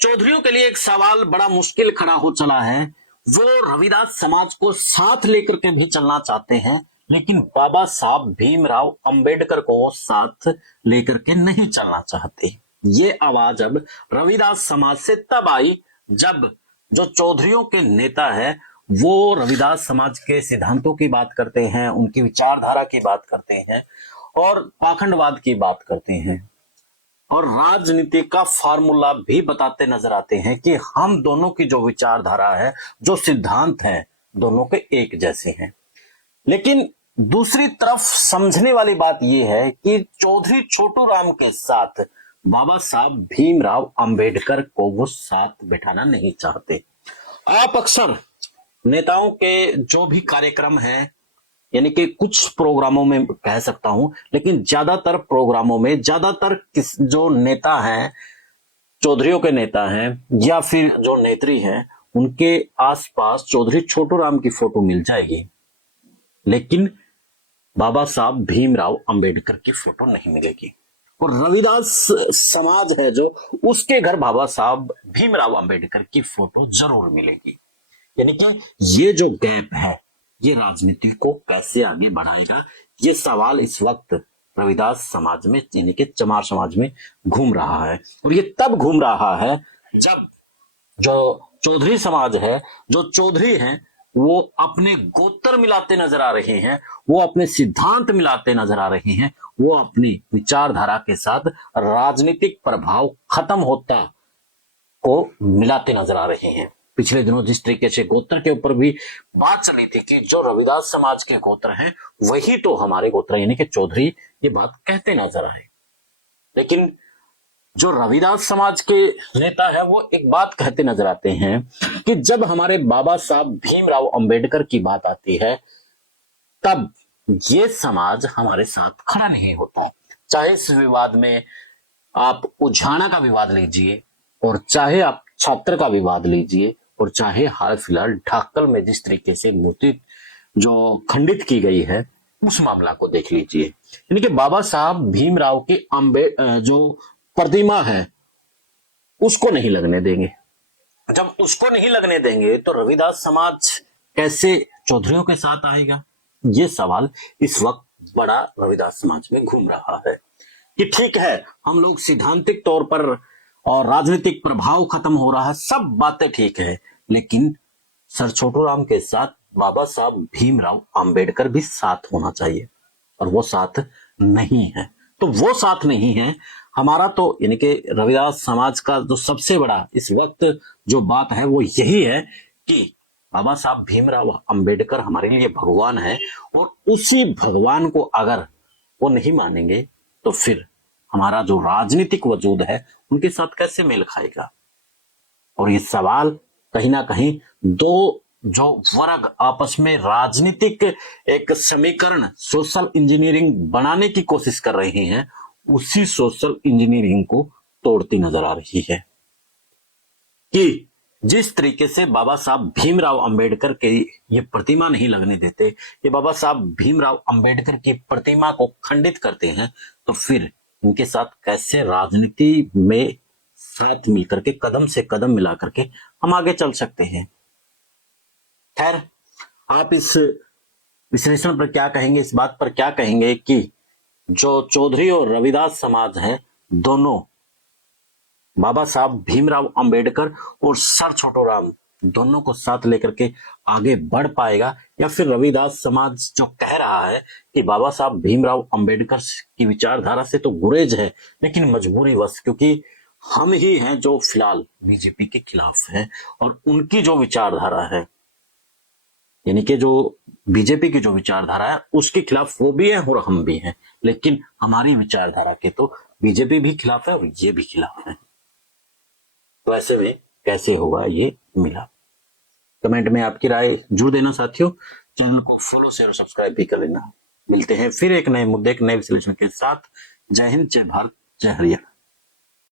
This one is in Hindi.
चौधरियों के लिए एक सवाल बड़ा मुश्किल खड़ा हो चला है। वो रविदास समाज को साथ लेकर के भी चलना चाहते हैं, लेकिन बाबा साहब भीमराव अंबेडकर को वो साथ लेकर के नहीं चलना चाहते। ये आवाज अब रविदास समाज से तब आई जब जो चौधरियों के नेता है वो रविदास समाज के सिद्धांतों की बात करते हैं, उनकी विचारधारा की बात करते हैं और पाखंडवाद की बात करते हैं और राजनीति का फार्मूला भी बताते नजर आते हैं कि हम दोनों की जो विचारधारा है, जो सिद्धांत है, दोनों के एक जैसे हैं। लेकिन दूसरी तरफ समझने वाली बात यह है कि चौधरी छोटू राम के साथ बाबा साहब भीमराव अंबेडकर को वो साथ बैठाना नहीं चाहते। आप अक्सर नेताओं के जो भी कार्यक्रम हैं, यानी कि कुछ प्रोग्रामों में कह सकता हूं, लेकिन ज्यादातर प्रोग्रामों में ज्यादातर जो नेता हैं, चौधरियों के नेता हैं या फिर जो नेत्री हैं, उनके आसपास चौधरी छोटू राम की फोटो मिल जाएगी, लेकिन बाबा साहब भीमराव अंबेडकर की फोटो नहीं मिलेगी। और रविदास समाज है जो, उसके घर बाबा साहब भीमराव अंबेडकर की फोटो जरूर मिलेगी। यानी कि ये जो गैप है, ये राजनीति को कैसे आगे बढ़ाएगा, ये सवाल इस वक्त रविदास समाज में, यानी कि चमार समाज में घूम रहा है। और ये तब घूम रहा है जब जो चौधरी समाज है, जो चौधरी हैं, वो अपने गोत्र मिलाते नजर आ रहे हैं, वो अपने सिद्धांत मिलाते नजर आ रहे हैं, वो अपनी विचारधारा के साथ राजनीतिक प्रभाव खत्म होता को मिलाते नजर आ रहे हैं। पिछले दिनों जिस तरीके से गोत्र के ऊपर भी बात चली थी कि जो रविदास समाज के गोत्र हैं वही तो हमारे गोत्र, यानी कि चौधरी, ये बात कहते नजर आए। लेकिन जो रविदास समाज के नेता है वो एक बात कहते नजर आते हैं कि जब हमारे बाबा साहब भीमराव अंबेडकर की बात आती है तब ये समाज हमारे साथ खड़ा नहीं होता। चाहे इस विवाद में आप उझाना का विवाद लीजिए, और चाहे आप छात्र का विवाद लीजिए, और चाहे हाल फिलहाल ढाकल में जिस तरीके से मूर्ति जो खंडित की गई है उस मामला को देख लीजिए। यानी कि बाबा साहब भीमराव की जो प्रतिमा है उसको नहीं लगने देंगे। जब उसको नहीं लगने देंगे तो रविदास समाज कैसे चौधरियों के साथ आएगा? ये सवाल इस वक्त बड़ा रविदास समाज में घूम रहा है कि ठीक है, हम लोग सिद्धांतिक तौर पर और राजनीतिक प्रभाव खत्म हो रहा है, सब बातें ठीक है, लेकिन सर छोटू राम के साथ बाबा साहब भीमराव अंबेडकर भी साथ होना चाहिए, और वो साथ नहीं है। तो वो साथ नहीं है हमारा, तो यानी कि रविदास समाज का जो सबसे बड़ा इस वक्त जो बात है वो यही है कि बाबा साहब भीमराव अंबेडकर हमारे लिए भगवान है, और उसी भगवान को अगर वो नहीं मानेंगे तो फिर हमारा जो राजनीतिक वजूद है उनके साथ कैसे मेल खाएगा? और ये सवाल कहीं ना कहीं दो जो वर्ग आपस में राजनीतिक एक समीकरण, सोशल इंजीनियरिंग बनाने की कोशिश कर रहे हैं, उसी सोशल इंजीनियरिंग को तोड़ती नजर आ रही है कि जिस तरीके से बाबा साहब भीमराव अंबेडकर के ये प्रतिमा नहीं लगने देते, ये बाबा साहब भीमराव अंबेडकर की प्रतिमा को खंडित करते हैं, तो फिर इनके साथ कैसे राजनीति में साथ मिलकर के, कदम से कदम मिला करके हम आगे चल सकते हैं? खैर, आप इस विश्लेषण पर क्या कहेंगे, इस बात पर क्या कहेंगे कि जो चौधरी और रविदास समाज है, दोनों बाबा साहब भीमराव अंबेडकर और सर छोटू राम दोनों को साथ लेकर के आगे बढ़ पाएगा, या फिर रविदास समाज जो कह रहा है कि बाबा साहब भीमराव अंबेडकर की विचारधारा से तो गुरेज है, लेकिन मजबूरीवश, क्योंकि हम ही हैं जो फिलहाल बीजेपी के खिलाफ हैं, और उनकी जो विचारधारा है, यानी कि जो बीजेपी की जो विचारधारा है उसके खिलाफ वो भी है और हम भी हैं, लेकिन हमारी विचारधारा के तो बीजेपी भी खिलाफ है और ये भी खिलाफ है। तो ऐसे में कैसे होगा ये मिला? कमेंट में आपकी राय जरूर देना साथियों। चैनल को फॉलो, शेयर और सब्सक्राइब भी कर लेना। मिलते हैं फिर एक नए मुद्दे, एक नए विश्लेषण के साथ। जय हिंद, जय भारत, जय हरियाणा।